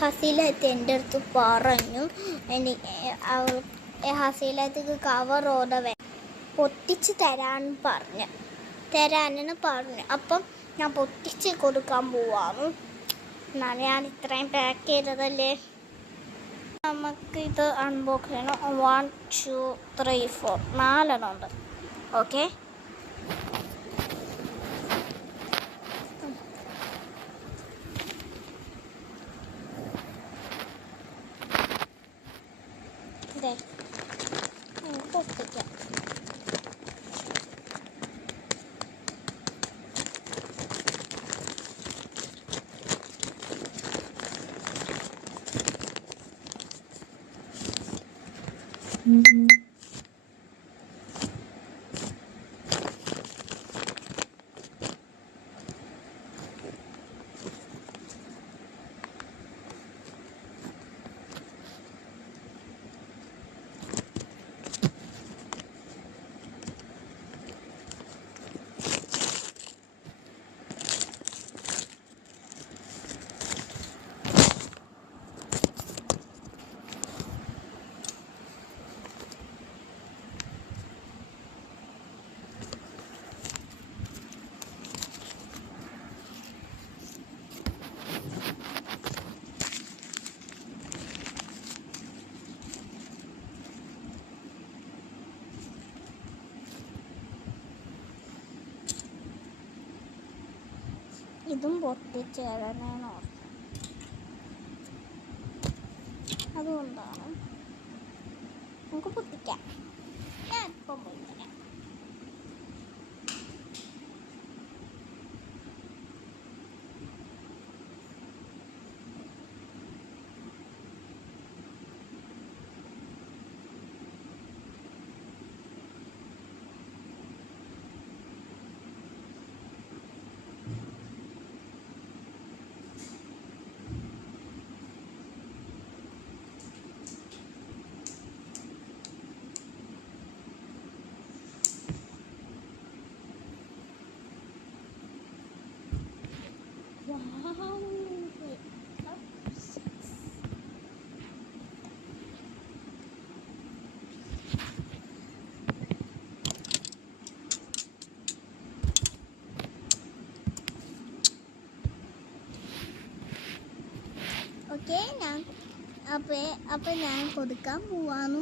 ഹസീലത്ത് എൻ്റെ അടുത്ത് പറഞ്ഞു ഹസീലത്തേക്ക് കവർ ഓർഡർ പൊട്ടിച്ച് തരാനെന്ന് പറഞ്ഞു. അപ്പം ഞാൻ പൊട്ടിച്ച് കൊടുക്കാൻ പോവാണ്. എന്നാണ് ഞാൻ ഇത്രയും പാക്ക് ചെയ്തതല്ലേ. നമുക്കിത് അൺബോക്സ് ചെയ്യണം. 1 2 3 4 4 ഉണ്ട്. ഓക്കെ, പൊട്ടിക്കാം. ഇതും പൊട്ടിച്ചേരാനാണ് അതുകൊണ്ടാണ് നമുക്ക് പൊട്ടിക്കാം. ഞാൻ ഇപ്പം പോയി തരാം. ഓക്കെ, ഞാൻ അപ്പം ഞാൻ കൊടുക്കാൻ പോവാണ്.